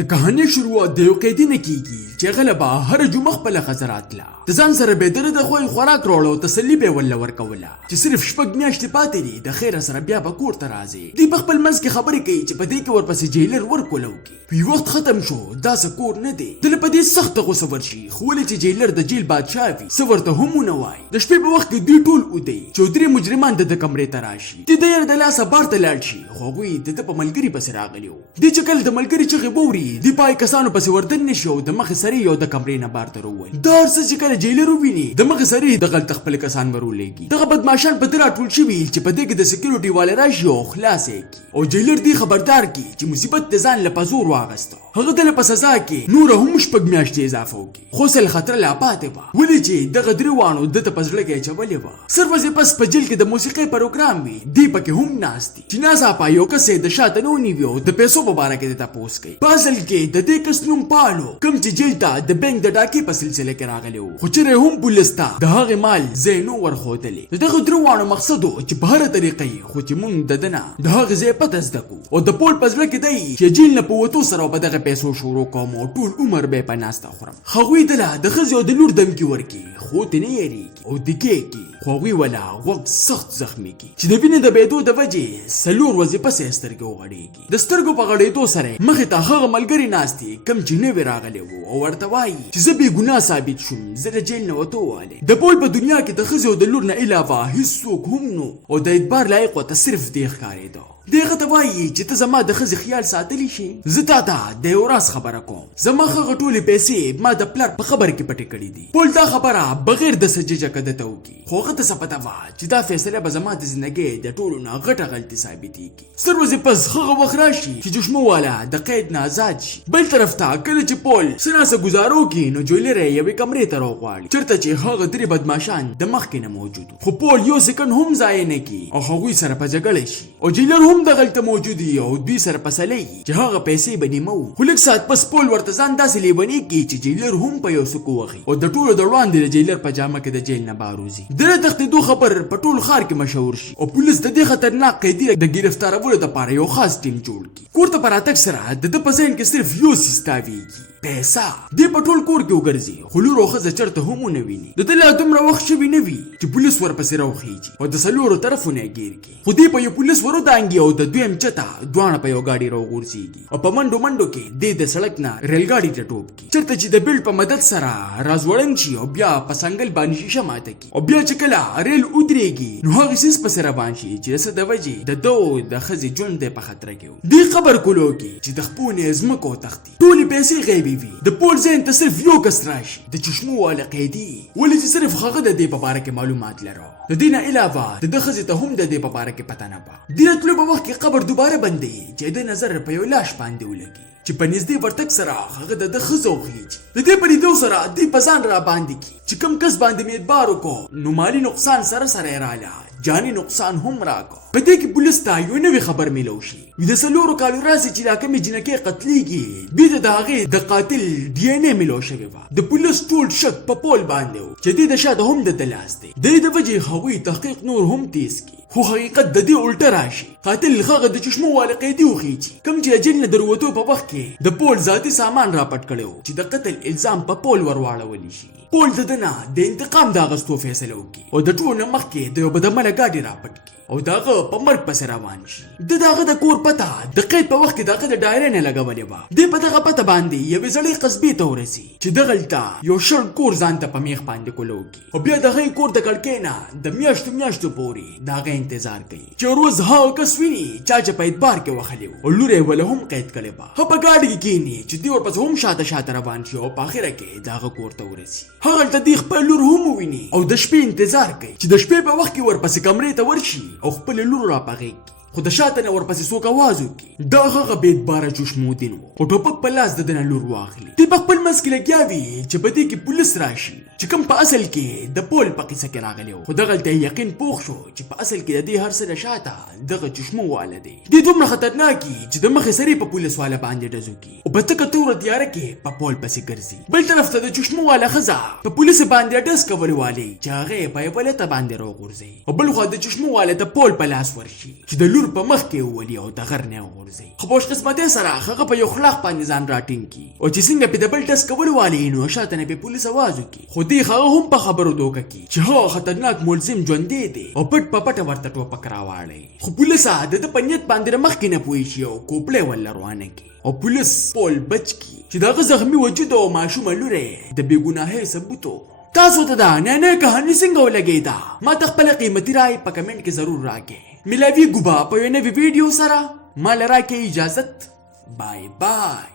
د کہانی شروعات د یو قیدي نه کیږي چې غلبه هر جمعه خپل خزرات لا د ځان سره به د خوې خوراک راوړو تسلی به ول ورکوله چې صرف شپږ میاشتې پاتې دي د خیر سره بیا به کور ته راځي دی په خپل منځ کې خبرې کوي چې په دې کې ورپسې جیلر ورکولو کی په وخت ختم شو دا سکور نه دی د په دې سخت غوسه ورشي خو ولې چې جیلر د جیل بادشاه وي سورته هم نه وای د شپې په وخت کې دوی ټول ودی چودري مجرمان د کمرې ته راشي د دې د لاسه بارته لاړ شي خو وی د په ملګری پس راغلیو د چکل د ملګری چې غبوري دی پای کسانو پس وردن نشو د مخ سری یو د کمرې نه بار ته وروي دار څه چې کله جیلر ویني د مخ سری د غلط خپل کسان ورولېږي دغه بدمعشان په دره ټول شي چې په دې کې د سکیورټي والے راشي او خلاصې کی او جیلر دی خبردار کی چې مصیبت د ځان له پزور واغسته هغه د په سزا کې نور هم شپږ میاشتې اضافه وکي خو سل خطر لا پاتې و ولې چې دغه دروانو د پزړه کې چولې و سروازه پس په جیل کې د موسیقي پروګرام وی دی پکې هم ناشتي چې ناسا پایو کسې د شاته نو نیو د پیسو په اړه کې د تاسو کوي پازل کې د دې کس نوم پالو کوم چې جیل ته د بنک د ډاکی په سلسله کې راغلی وو خو چې هم پولیستا د هغه مال زینو ورخوتلې دغه دروانو مقصد چې په هر طریقې خو چې مونږ ددنه د هغه ځای پته زدکو او د پول پزړه کې دی چې جیل نه په وته سره په دغه پیسو شروع کوم او ټول عمر به پناسته خورم خوي دله د خزو د لور دم کی ورکی خو ته نه یریږي او دکې کی خوي ولا وقت سخت زخمی کی چې د وینې د بيدو د وجې سلور وظیفه سسترګو غړېږي د سترګو په غړېدو سره مخ ته هغه ملګری ناشتي کم چې نه وراغلی وو او ورته وایي چې زه به ګناه ثابت شوم زه د جیل نه وته واله د پول په دنیا کې د خزو د لور نه علاوه هیڅوک هم نو او د اعتبار لایق او تصرف دی ښکارېدو دغه ته وایي چې ته زما د خزي خیال ساتلی شي زه ته د اوراس خبره کوم زما خغه ټولې پیسې ما د پلار په خبر کې پټې کړې دي پول دا خبره بغیر د سججه کده ته وکي خو غته سپتا وا چې دا فیصله به زما د ژوندۍ د ټولو نه غټه غلطي ثابتېږي سروزه پس خغه وخراشي چې دشمو والا د قید نه آزاد شي بل طرف ته کله چې پول سناسه گزارو کی نو جویلر یې کمرې ته راغواړي چرته چې هغه درې بدمعشان د مخ کې نه موجود خو پول یو سکند هم ځای نه کی او هغوی سره په جګړه شي او جیلر هم د غلطه موجودی او دوی سره پسلې چې هغه پیسې بنیمو خو لږ سات پس پول ورته ځان داسې لیبني کی چې جیلر هم په یو سکو وخی او د ټولو د وړاندې د جیلر په جامه کې د جیل نه باروزی د تختیدو خبر په ټول ښار کې مشهور شي او پولیس د دې خطرناک قیدی د گرفتارولو لپاره یو خاص ټیم جوړ کړي کور ته پراتک سره د په ذهن کې صرف یو سیستاویږي پیسہ دی په ټول کور کې وګرځي خو لور اوخه چرته هم نه ویني د دل دومره وخت شوی نه وي چې پولیس ورپسې راوخیږي او د سلورو طرفونه ګیر کی خو دی په یو پولیس ورو دانګي او د دویم چتا دوانه په یو گاډي راوغورځيږي او په منډو کې د سړک نه ریل گاډي ته ټوپ کی چرته چې د بیل په مدد سره رازوړن شي او بیا په سنگل باندې شیشه ماته کی او بیا چې کله ریل ودرېږي نو هغه سیس په سره باندې چې څه د وجې د دوه د خزي ژوند په خطر کې دی خبر کولو کې چې د خپونه زمکو تختی ټول پیسې غیبي د پول ذهن ته صرف یو کس راشي د چشمو والا قیدی ولې چې صرف هغه د دې په اړه کې معلومات لرو د دې نه علاوه د خزې ته هم د دې په اړه کې پته نه پا د راتلو په وخت کې قبر دوباره بندي چې د نظر په یو لاش باندې ولګي چې په نږدې ورتک سره هغه د خزو خيږي د دې په لیدو سره د پزان را باندې کی چې کم کس باندې امیدوار وکړو نو مالی نقصان سره رااله جانی نقصان هم راکو په دې کې پولیس ته یو نوې خبر ملو شي د سلورو کالو راځي چې دا کومې جنکې قتلېږي به د هغه د قاتل ډي ان اے ملو شوی و د پولیس ټول شک په پول باندې چې د شاده هم د لاس دی د وجې هغوی تحقیق نور هم تیز کی خو حقیقت د دې الټه راشي قاتل هغه د چشمو والا قیدی وخیږي کوم چې جیل نه دروته په وخت کې د پول ذاتی سامان را پټ کړو چې د قتل الزام په پول ورواړول شي پول ددنه د انتقام دا غستو فیصله وکي او د ټول مخ کې د یو بدمنه گاډي را پټ کی او داغه په مرګ پس روان شي داغه د کور پته د قید په وخت کې داغه د ډایره نه لګولې و د په دغه پته باندې یو ځلې قصبې ته ورسي چې دغلطه یو شړ کور ځان ته په میخ باندې کولوږي او بیا دغه کور د کړکېنه د میاشتو پوري داغه انتظار کوي چې روز ها کس ویني چې په اعتبار کې وخلی او لوري ولا هم قید کړي با په گاډي کې کینی چې دی ورپس هم شاته روان شي او په اخره کې داغه کور ته ورسي هغه ته دی خپل لور هم ویني او د شپې انتظار کوي چې د شپې په وخت کې ورپس کمرې ته ورشي او خپل لور را پغېږي خو د شاته نه ورپسې څوک आवाज وکړي دا هغه بیت باره جوشمودین و او ټوپک په لاس د دنه لور واخلي دی په خپل منځ کې لګیا وي چې په دې کې پولیس راشي چې کوم په اصل کې د پول په قصه کې راغلی خو دغلته یقین پوښ شو چې په اصل کې د دې هر څه د شاته دغه چشمو والا دی دی دومره خطرناکي چې د مخې سری په پولیس والا باندې ډزو کی او په تکه تور تیار کې په پول پسې ګرځي بل طرف ته د چشمو والا خزا په پولیس باندې ډز کول والی چې هغه په یو بل ته باندې راغورځي او بل خو د چشمو والا ته پول په لاس ورشي چې د زور په مخ کې وولي او د غر نه وغورځي. خو خوش قسمتۍ سره هغه په یو خلاق باندې ځان راټینګ کړي او چې څنګه په ډبل ټس کول والي نو شاته نه په پولیس आवाज وکړي. خو دې هغه هم په خبرو دوکه کړي چې هغه خطرناک ملزم ژوندې دی او پټ په پټه ورته ټوپک راواړي. خو پولیس د په نیت باندې مخکې نه پوه شي او کوپړې ول روانه کړي او پولیس پول بچ کړي چې دغه زخمي وجود او ماشومه لورې د بېګناهۍ ثبوتو. تاسو ته دا نه کہانی څنګه ولګېده؟ ما ته خپله قیمتي رای په کمنټ کې ضرور راکړئ. ملاویږو به په یو نوي ویډیو سره. ما له راکړئ اجازت. بای بای.